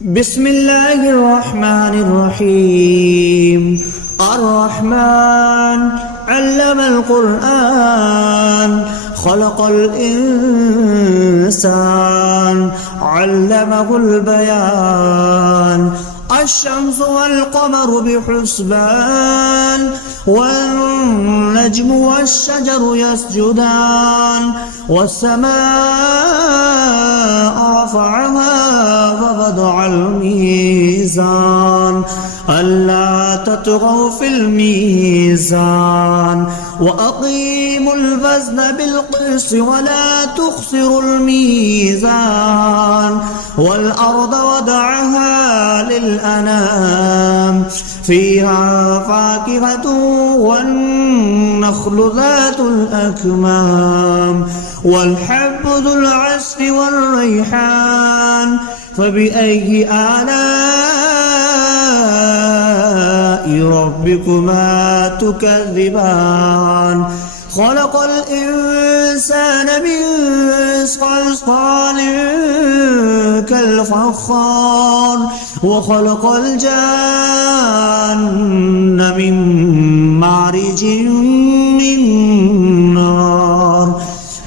بسم الله الرحمن الرحيم. الرحمن علم القرآن خلق الإنسان علمه البيان. الشمس والقمر بحسبان والنجم والشجر يسجدان والسماء رفعها ووضع الميزان ألا تطغوا في الميزان وأقيموا الوزن بالقسط ولا تخسروا الميزان والأرض وضعها للأنام فيها فاكهة والنخل ذات الأكمام والحب ذو العصف والريحان فبأي آلاء ربكما تكذبان. خلق الإنسان من صلصال كالفخار وخلق الجان من مارج من نار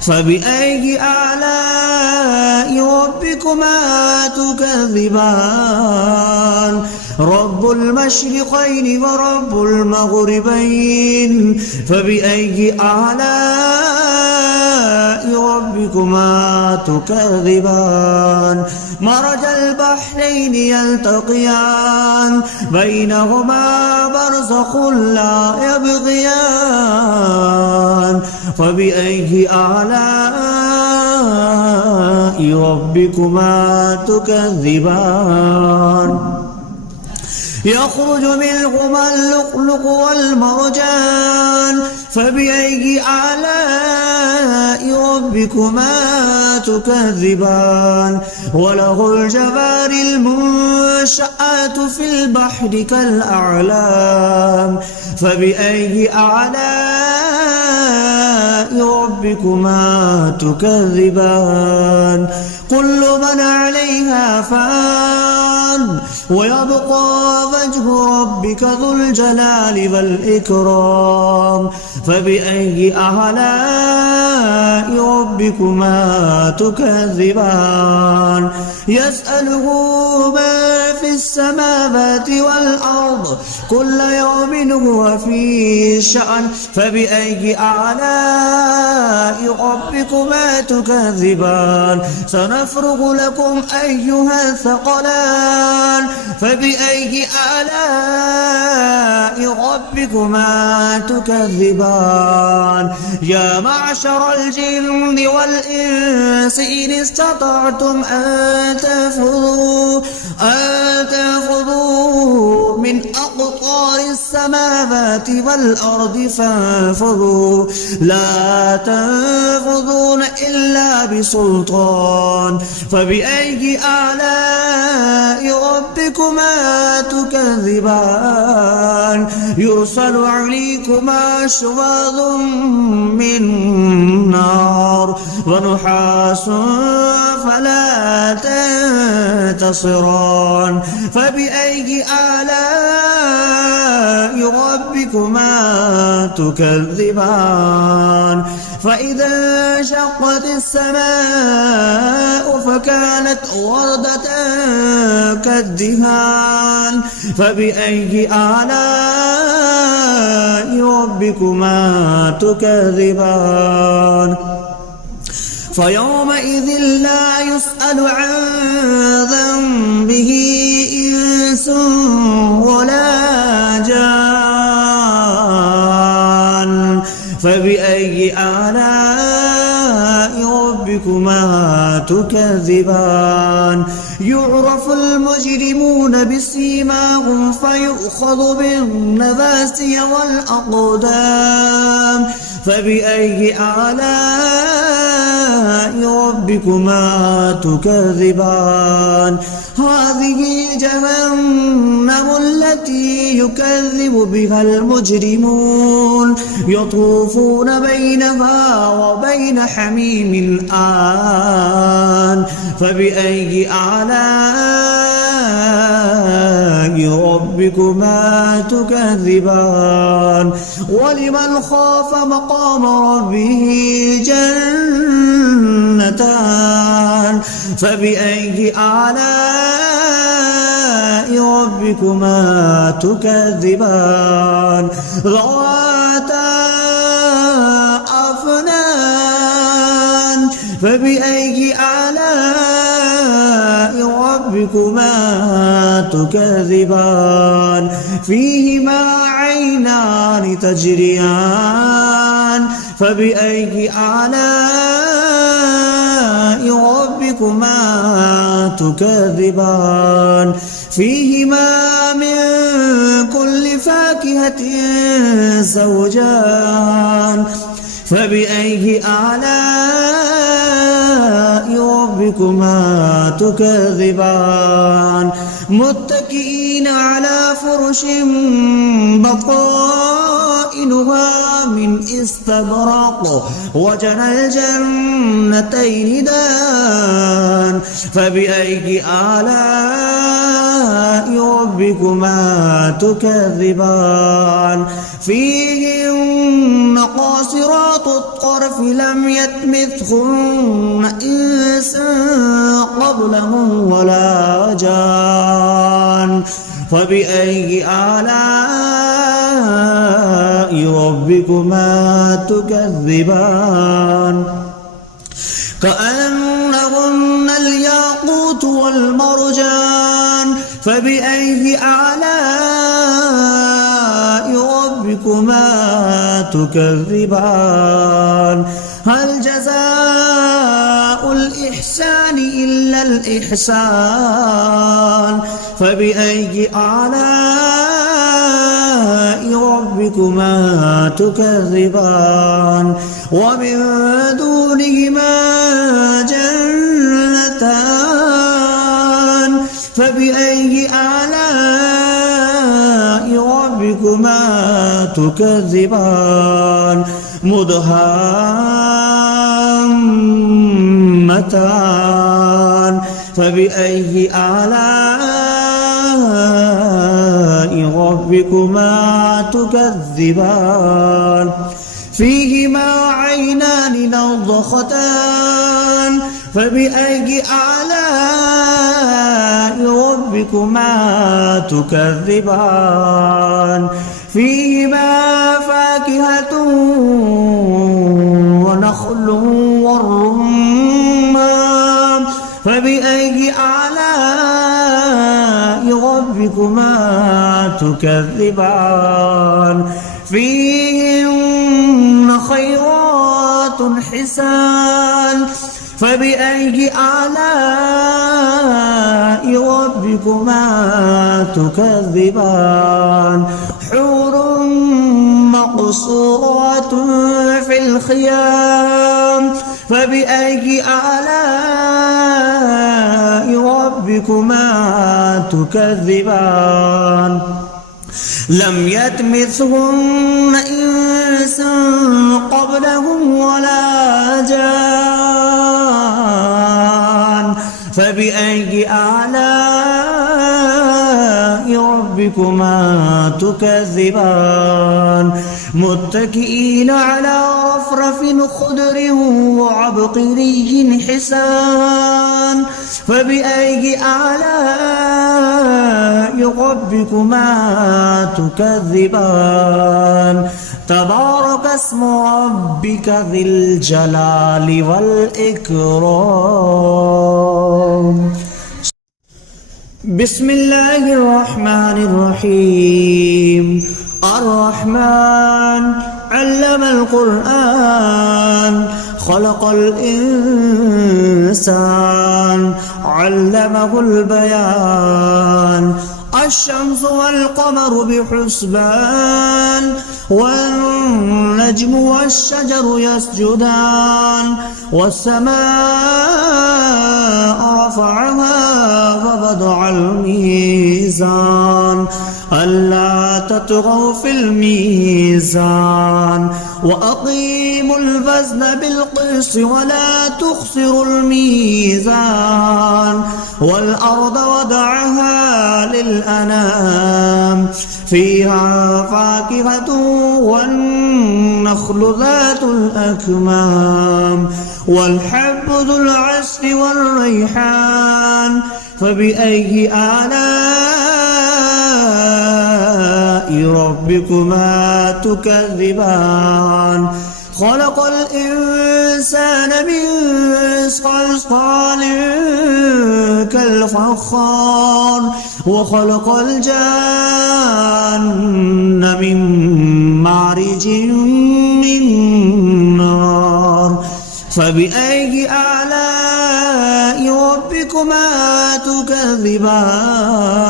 فبأي آلاء ربكما تكذبان. رب المشرقين ورب المغربين فبأي آلاء ربكما تكذبان. مرج البحرين يلتقيان بينهما برزخ لا يبغيان فبأي آلاء ربكما تكذبان. يخرج منهما اللؤلؤ والمرجان فبأي آلاء ربكما تكذبان. وله الجوار المنشآت في البحر كالأعلام فبأي آلاء ربكما تكذبان. كل من عليها فان ويبقى وجه ربك ذو الجلال والإكرام فبأي آلاء ربكما تكذبان. يسأله ما في السماوات والأرض كل يوم هو في شأن فبأي آلاء ربكما تكذبان. سنفرغ لكم أيها الثقلان فبأي آلاء ربكما تكذبان. يا معشر الجن والإنس إن استطعتم أن تنفذوا من أقطار السماوات والأرض فانفذوا لا تنفذون إلا بسلطان فبأي آلاء ربكما تكذبان. يرسل عليكما شواظ من نار ونحاس فلا تنتصران فبأي آلاء ربكما تكذبان. فإذا انشقت السماء فكانت وردة كالدهان فبأي آلاء ربكما تكذبان. فيومئذ لا يسأل عن ذنبه إنس ولا جان فبأي آلاء ربكما تكذبان. يعرف المجرمون بسيماهم فيؤخذ بالنواسي والأقدام فبأي آلاء ربكما تكذبان. هذه جهنم التي يكذب بها المجرمون يطوفون بينها وبين حميم آن فبأي آلاء ربكما تكذبان ولمن خاف مقام ربه جنتان فبأي آلاء ربكما تكذبان ذواتا أفنان فبأي آلاء ربكما تكذبان فيهما عينان تجريان فبأي آلاء ربكما تكذبان فيهما من كل فاكهة زوجان فبأي آلاء ربكما تكذبان متكئين على فرش بطائنها من استبرق وجنى الجنتين دان فبأي آلاء ربكما تكذبان فيهن قاصرات الطرف لم يطمثهن إنس قبلهم ولا جان فبأي آلاء ربكما تكذبان كأنهن الياقوت والمرجان فبأي آلاء ربكما تكذبان هل جزاء الإحسان إلا الإحسان فبأي آلاء ربكما تكذبان ومن دونهما جنتان فبأي آلاء ربكما تكذبان مدهامتان فبأي آلاء ربكما تكذبان فيهما عينان نضختان فبأي آلاء ربكما تكذبان فيهما فاكهة ونخل والرمان فبأي آلاء ربكما تكذبان فيهن خيرات حسان فبأي آلاء ربكما تكذبان حور مقصورات في الخيام فبأي آلاء ربكما تكذبان لم يطمثهن إنس قبلهم ولا جان فبأي آلاء ربكما تكذبان متكئين على رفرف خضر وعبقري حسان فبأي آلاء ربكما تكذبان تبارك اسم ربك ذي الجلال والإكرام بسم الله الرحمن الرحيم الرحمن علم القرآن خلق الإنسان علمه البيان الشمس والقمر بحسبان والنجم والشجر يسجدان والسماء رفعها فوضع الميزان ألا تطغوا في الميزان وأقيموا الوزن بالقسط ولا تخسروا الميزان والأرض وضعها للأنام فيها فاكهة والنخل ذات الأكمام والحب ذو العصف والريحان فبأي آلاء ربكما تكذبان خلق الإنسان من صلصال كالفخار وخلق الجان من مارج من نار فبأي آلاء ربكما تكذبان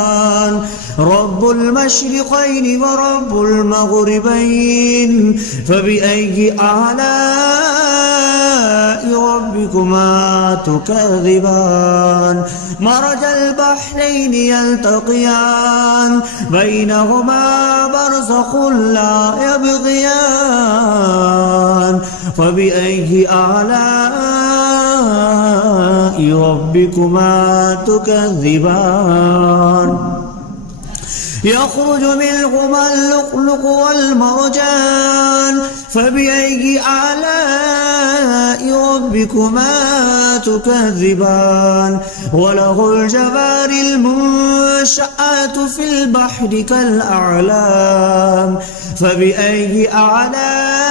رب المشرقين ورب المغربين فبأي آلاء ربكما تكذبان مرج البحرين يلتقيان بينهما برزخ لا يبغيان فبأي آلاء ربكما تكذبان يخرج منهما اللؤلؤ والمرجان فبأي آلاء ربكما تكذبان وله الجوار المنشآت في البحر كالأعلام فبأي آلاء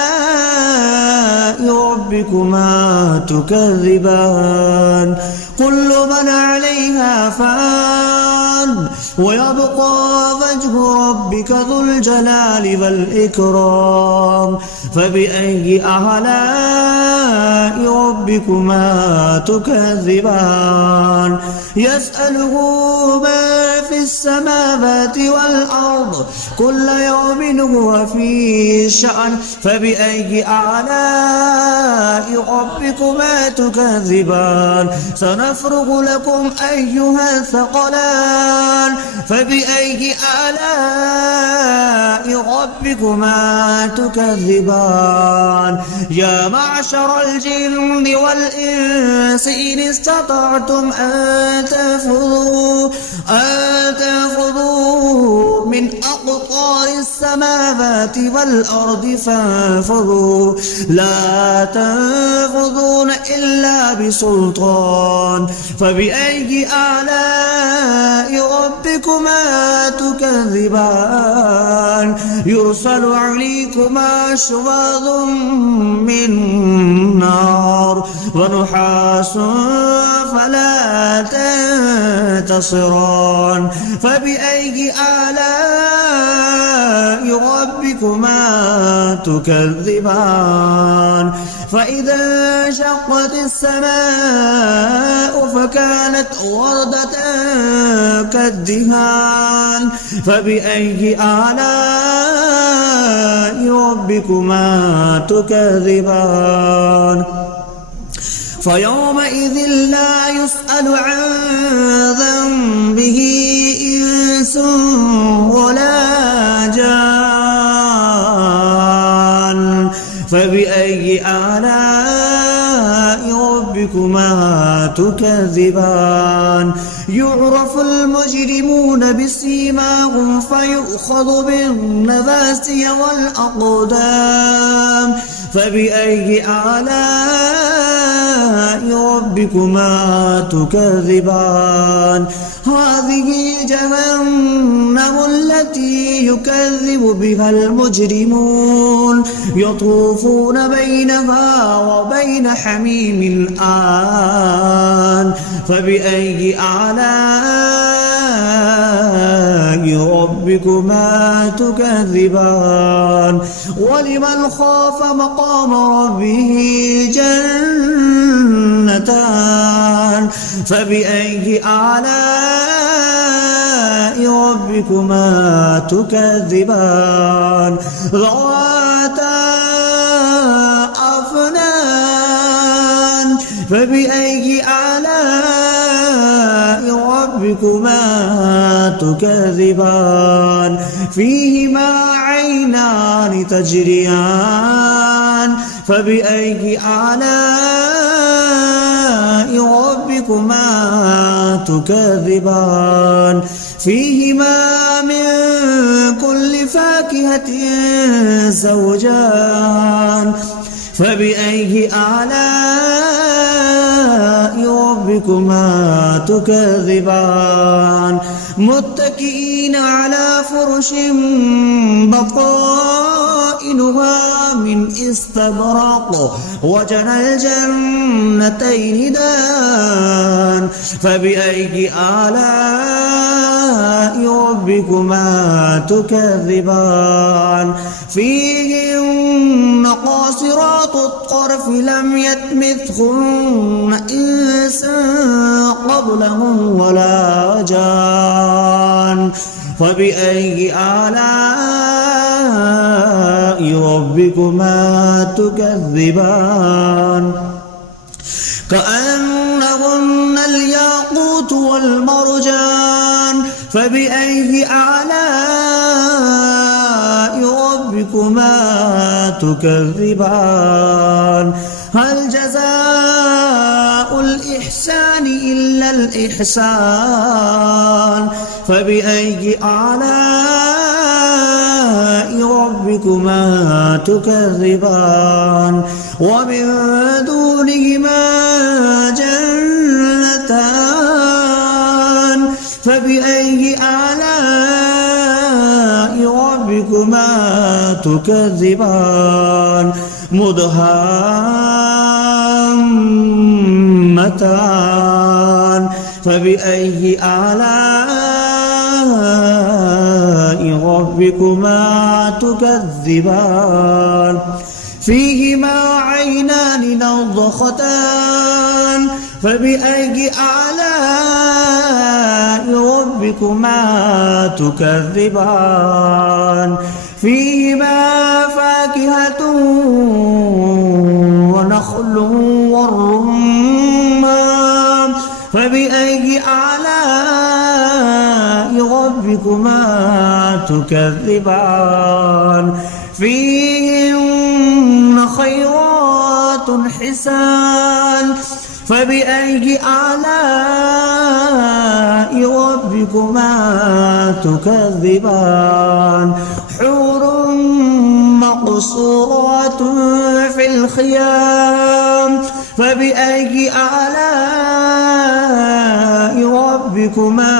ربكما تكذبان كل من عليها فان ويبقى وجه ربك ذو الجلال والإكرام فبأي آلاء ربكما تكذبان يسأله ما في السماوات والأرض كل يوم هو في شأن فبأي آلاء ربكما تكذبان سنفرغ لكم أيها الثقلان فبأي آلاء ربكما تكذبان يا معشر الجن والإنس إن استطعتم أن تنفذوا من أقطار السماوات والأرض فانفذوا لا تنفذون إلا بسلطان فبأي آلاء ربكما تكذبان يرسل عليكما شواظ من نار ونحاس فلا تنتصران فبأي آلاء ربكما تكذبان فإذا انشقت السماء فكانت وردة كالدهان فبأي آلاء ربكما تكذبان فيومئذ لا يسأل عن ذنبه إنس ولا جان فبأي آلاء ربكما تكذبان يعرف المجرمون بسيماهم فيؤخذ بالنواسي والأقدام فبأي آلاء ربكما تكذبان هذه جهنم التي يكذب بها المجرمون يطوفون بينها وبين حميم آن فبأي آلاء ربكما تكذبان ولمن خاف مقام ربه جنتان فبأي آلاء ربكما تكذبان ذواتا أفنان فبأي آلاء ربكما ربكما تكذبان فيهما عينان تجريان فبأي آلاء ربكما تكذبان فيهما من كل فاكهة زوجان فبأي آلاء ربكما تكذبان متكئين على فرش بطائنها من استبرق وجنى الجنتين دان فبأي آلاء ربكما تكذبان فيهن قاصرات الطرف لم يطمثهن إنس قبلهم ولا جان فبأي آلاء ربكما تكذبان كأنهن الياقوت والمرجان فبأي آلاء ربكما تكذبان هل جزاء الإحسان إلا الإحسان فبأي آلاء ربكما تكذبان ومن دونهما جنتان فبأي آلاء ربكما تكذبان مدهامتان فبأي آلاء ربكما تكذبان فيهما عينان نضختان فبأي آلاء ربكما تكذبان فيهما فاكهة ونخل والرمان فبأي آلاء ربكما تكذبان فيهن خيرات حسان فبأي آلاء ربكما تكذبان حور مقصورات في الخيام فبأي آلاء ربكما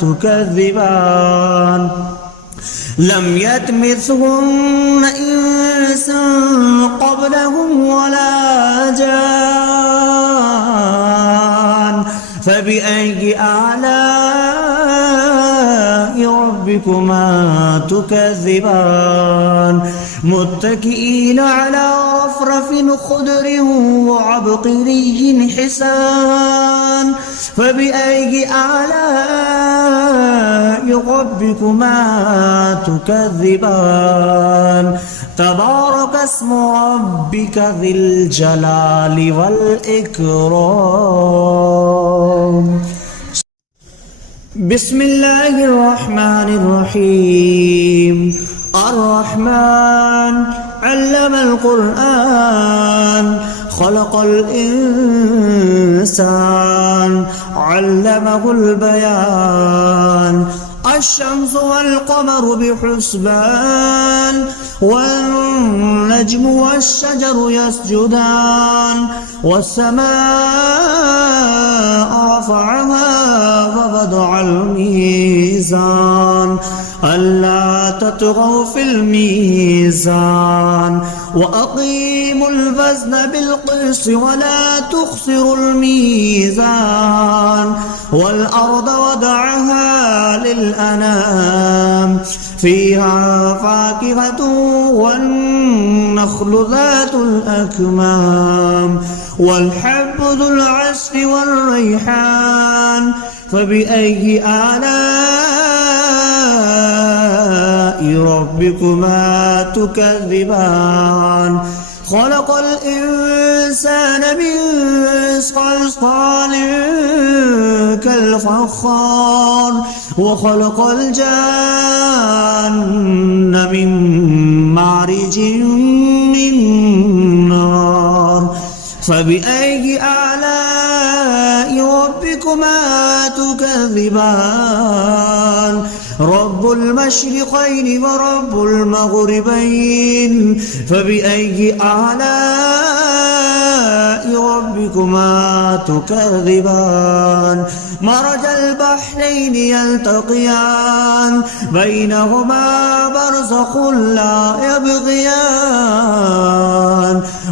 تكذبان لم يطمثهن إنس قبلهم ولا جان فبأي آلاء ربكما تكذبان متكئين على رفرف خضر وعبقري حسان فبأي آلاء ربكما تكذبان تبارك اسم ربك ذي الجلال والإكرام بسم الله الرحمن الرحيم الرحمن علم القرآن خلق الإنسان علمه البيان الشمس والقمر بحسبان والنجم والشجر يسجدان والسماء رفعها ووضع الميزان ألا تطغوا في الميزان وأقيموا الوزن بالقسط ولا تخسروا الميزان والأرض وضعها للأنام فيها فاكهة والنخل ذات الأكمام والحب ذو العصف والريحان فبأي آلاء ربكما تكذبان خلق الإنسان من صلصال كالفخار وخلق الجان من مارج من نار فبأي آلاء ربكما تكذبان رب المشرقين ورب المغربين فبأي آلاء ربكما تكذبان مرج البحرين يلتقيان بينهما برزخ لا يبغيان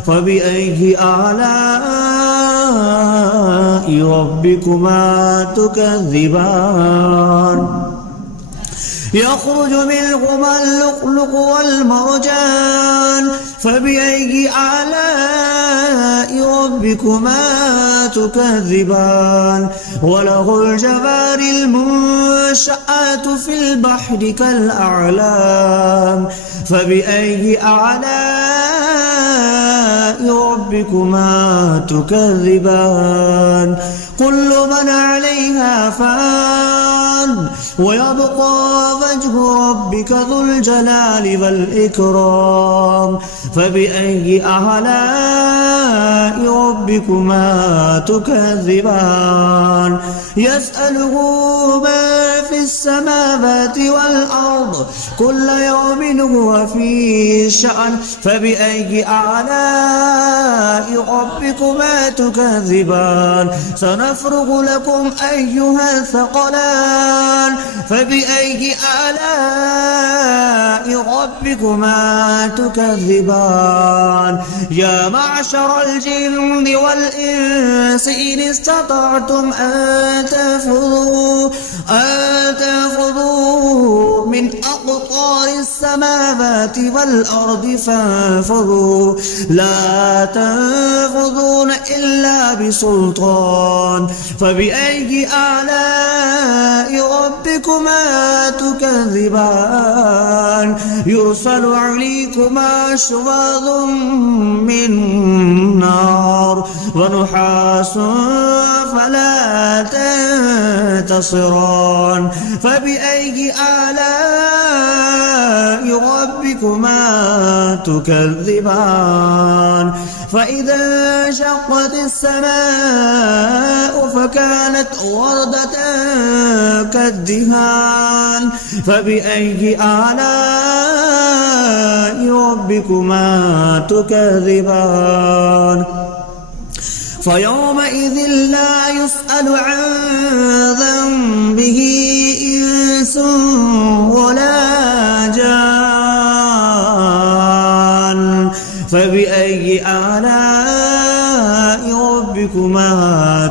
فبأي آلاء ربكما تكذبان يخرج منهما اللؤلؤ والمرجان فبأي آلاء ربكما تكذبان وله الجوار المنشآت في البحر كالأعلام فبأي آلاء ربكما تكذبان كل من عليها فان ويبقى وجه ربك ذو الجلال والإكرام فبأي آلاء ربكما تكذبان يسأله ما في السماوات والأرض كل يوم هو في شأن فبأي آلاء ربكما تكذبان سنفرغ لكم أيها الثقلان فبأي آلاء ربكما تكذبان يا معشر الجن والإنس إن استطعتم أن تنفذوا من أقطار السماوات والأرض فانفذوا لا تنفذون إلا بسلطان فبأي آلاء ربكما تكذبان يرسل عليكما شواظ من نار ونحاس فلا تنتصران فبأي آلاء ربكما تكذبان فإذا انشقت السماء فكانت وردة كالدهان فبأي آلاء ربكما تكذبان فيومئذ لا يسأل عن ذنبه إنس ولا جان فبأي آلاء ربكما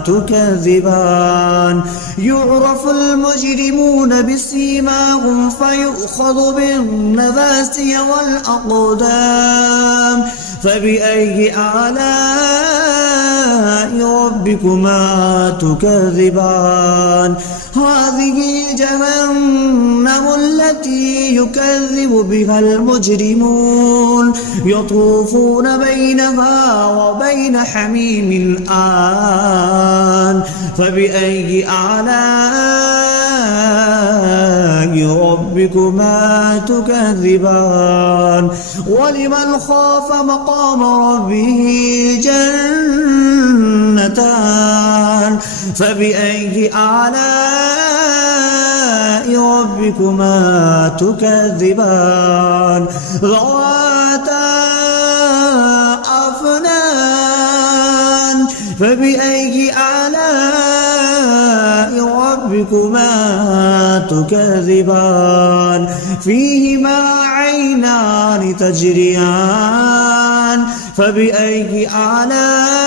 تكذبان يعرف المجرمون بسيماهم فيؤخذ بالنواسي والأقدام فبأي آلاء ربكما تكذبان هذه جهنم التي يكذب بها المجرمون يطوفون بينها وبين حميم آن فبأي آلاء ربكما تكذبان ولمن خاف مقام ربه جنتان فبأي آلاء ربكما تكذبان ذواتا أفنان فبأي آلاء ربكما تكذبان فيهما عينان تجريان فبأي آلاء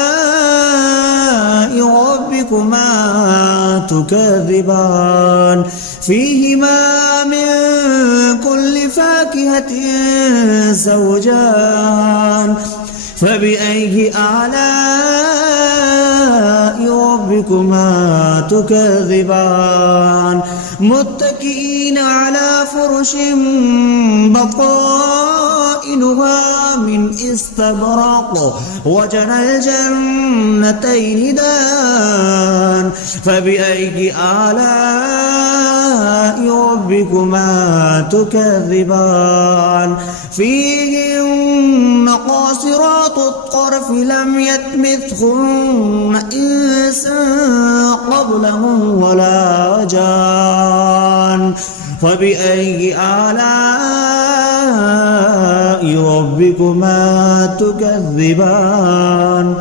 ربكما تكذبان فيهما من كل فاكهة زوجان فبأي آلاء ربكما تكذبان متكئين على فرش بطائنها من استبرق وجنى الجنتين دان فبأي آلاء ربكما تكذبان فيهن قاصرات الطرف لم يطمثهن إنس قبلهم ولا جان فبأي آلاء ربكما تكذبان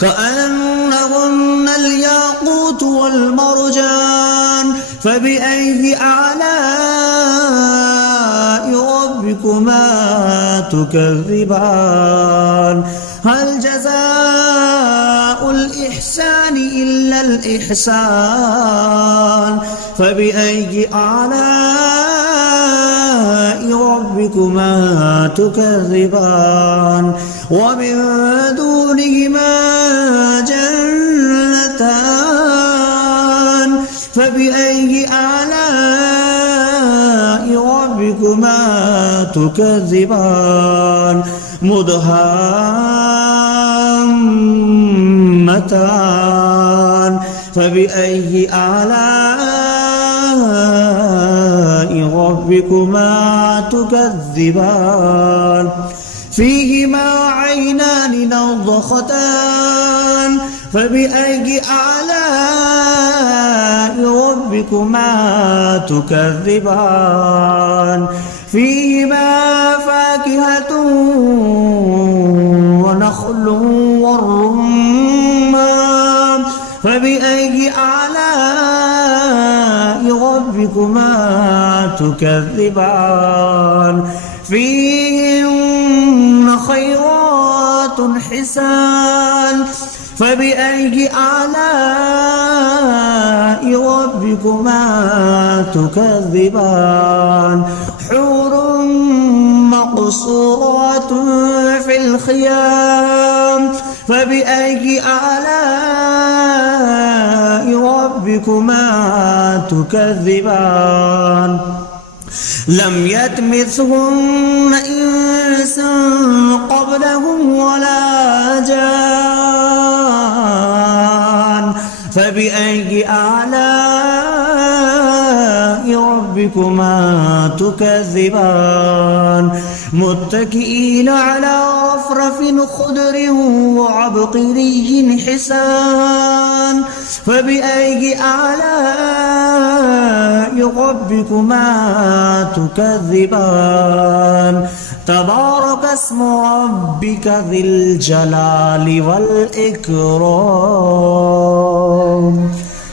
كأنهن الياقوت والمرجان فبأي آلاء ربكما تكذبان هل جزاء الإحسان إلا الإحسان فبأي آلاء ربكما تكذبان ومن دونهما جنتان فبأي آلاء ربكما تكذبان مدهامتان فبأي آلاء ربكما تكذبان فيهما عينان نضختان فبأي آلاء ربكما تكذبان فيهما فاكهة ونخل والرمان فبأي آلاء ربكما تكذبان فيهن خيرات حسان فبأي آلاء ربكما تكذبان حور مقصورات في الخيام فبأي آلاء ربكما تكذبان لم يطمثهن إنس قبلهم ولا جان فبأي آلاء ربكما تكذبان متكئين على رفرف خضر وعبقري حسان فبأي آلاء ربكما تكذبان تبارك اسم ربك ذي الجلال والإكرام